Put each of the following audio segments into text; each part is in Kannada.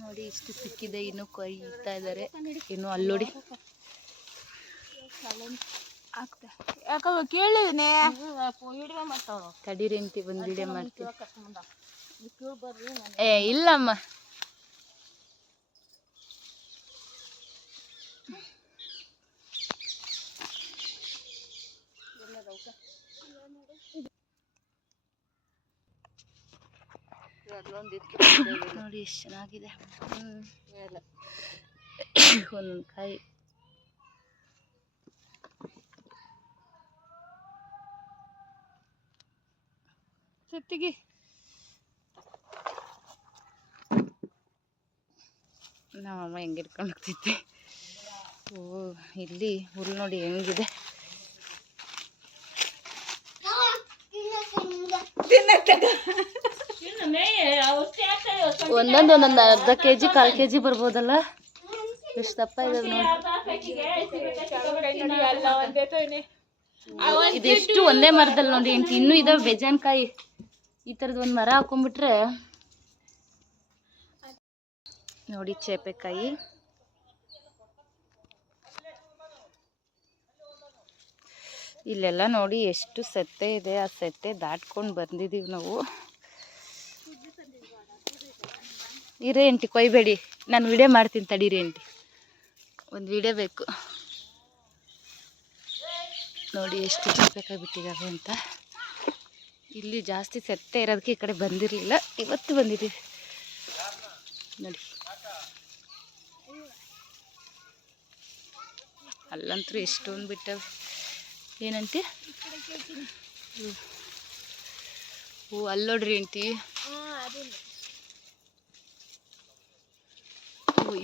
ನೋಡಿ ಇಷ್ಟು ಸಿಕ್ಕಿದೆ, ಇನ್ನು ಕೊಯ್ತಾ ಇದ್ದಾರೆ. ಇನ್ನು ಅಲ್ಲೋಡಿ ಕೇಳಿದನೆ ತಡೀರಿ ಅಂತಿ ಒಂದು ವಿಡಿಯೋ ಮಾಡ್ತೀನಿ. ಇಲ್ಲಮ್ಮ ನೋಡಿ ಎಷ್ಟು ಚೆನ್ನಾಗಿದೆ. ಒಂದೊಂದು ಕಾಯಿ ಸತ್ತಿಗೆ ನಮ್ಮಮ್ಮ ಹೆಂಗೆ ಇಟ್ಕೊಂಡು ಹೋಗ್ತಿದ್ದೆ. ಓ ಇಲ್ಲಿ ಹುಲ್ಲು ನೋಡಿ ಹೆಂಗಿದೆ. ಒಂದೊಂದು ಅರ್ಧ ಕೆಜಿ 1/4 ಕೆಜಿ ಬರ್ಬೋದಲ್ಲ. ಎಷ್ಟು ದಪ್ಪ ಇದಾವೆ ನೋಡಿ. ಇದೆಷ್ಟು ಒಂದೇ ಮರದಲ್ಲಿ ನೋಡಿ ಇನ್ನೂ ಇದಾವೆ ಬೇಜಾನ್ಕಾಯಿ. ಈ ಥರದ್ದು ಒಂದು ಮರ ಹಾಕೊಂಡ್ಬಿಟ್ರೆ ನೋಡಿ ಚೇಪೆಕಾಯಿ. ಇಲ್ಲೆಲ್ಲ ನೋಡಿ ಎಷ್ಟು ಸೆತ್ತೆ ಇದೆ. ಆ ಸೆತ್ತೆ ದಾಟ್ಕೊಂಡು ಬಂದಿದ್ದೀವಿ ನಾವು. ಇರೇ ಆಂಟಿ ಕೊಯ್ಬೇಡಿ, ನಾನು ವಿಡಿಯೋ ಮಾಡ್ತೀನಿ ತಡೀರಿ ಆಂಟಿ, ಒಂದು ವಿಡಿಯೋ ಬೇಕು. ನೋಡಿ ಎಷ್ಟು ಚೇಪೆಕಾಯಿ ಬಿಟ್ಟಿದ್ದಾವೆ ಅಂತ. ಇಲ್ಲಿ ಜಾಸ್ತಿ ಸೆತ್ತೆ ಇರೋದಕ್ಕೆ ಈ ಕಡೆ ಬಂದಿರಲಿಲ್ಲ, ಇವತ್ತು ಬಂದಿದ್ದೀವಿ ನೋಡಿ. ಅಲ್ಲಂತೂ ಎಷ್ಟೊಂದು ಬಿಟ್ಟವೆ. ಏನಂತೆ ಓ ಅಲ್ಲೋಡ್ರಿ ಆಂಟಿ.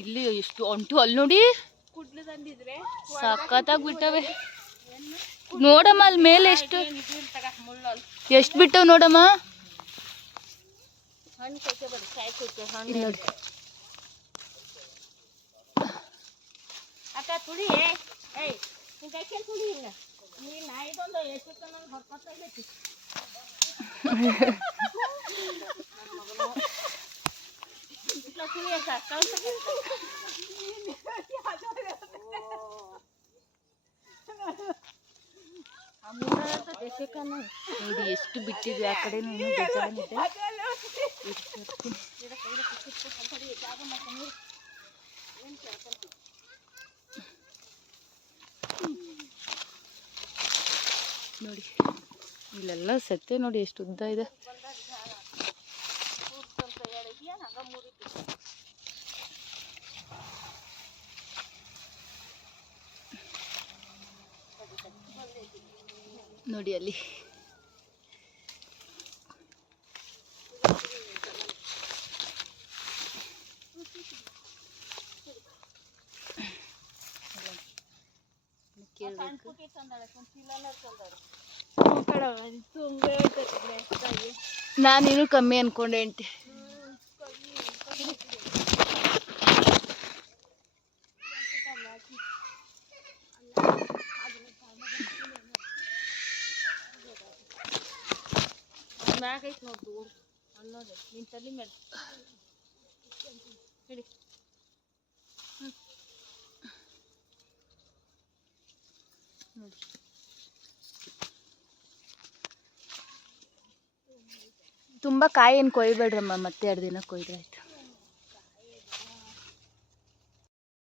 ಇಲ್ಲಿ ಎಷ್ಟು ಅಂಟು ಅಲ್ಲಿ ನೋಡಿ ಸಖತ್ತಾಗಿ ಬಿಟ್ಟವೆ. ನೋಡಮ್ಮ ಅಲ್ಲಿ ಮೇಲೆ ಎಷ್ಟು ಬಿಟ್ಟವ್ ನೋಡಮ್ಮ. ನೋಡಿ ನೋಡಿ ಎಷ್ಟು ಬಿಟ್ಟಿದೆ. ಆ ಕಡೆ ಬೇಜಾನಿದೆ. ನೋಡಿ ಇಲ್ಲೆಲ್ಲ ಸತ್ತೆ ನೋಡಿ ಎಷ್ಟು ಉದ್ದ ಇದೆ. ನೋಡಿ ಅಲ್ಲಿ ನಾನೇನು ಕಮ್ಮಿ ಅನ್ಕೊಂಡೆ ಆಂಟಿ. ಮ್ಯಾಗೈತೆ ನೋಡು ಅಲ್ಲೋದೆ ನಿನ್ನ ತಲೆ ಮೇಲೆ ಹೇಳಿ. ನೋಡಿ ತುಂಬ ಕಾಯಿ ಏನು ಕೊಯ್ಬೇಡ್ರಮ್ಮ, ಮತ್ತೆ 2 ದಿನ ಕೊಯ್ದ್ರೆ ಆಯ್ತು.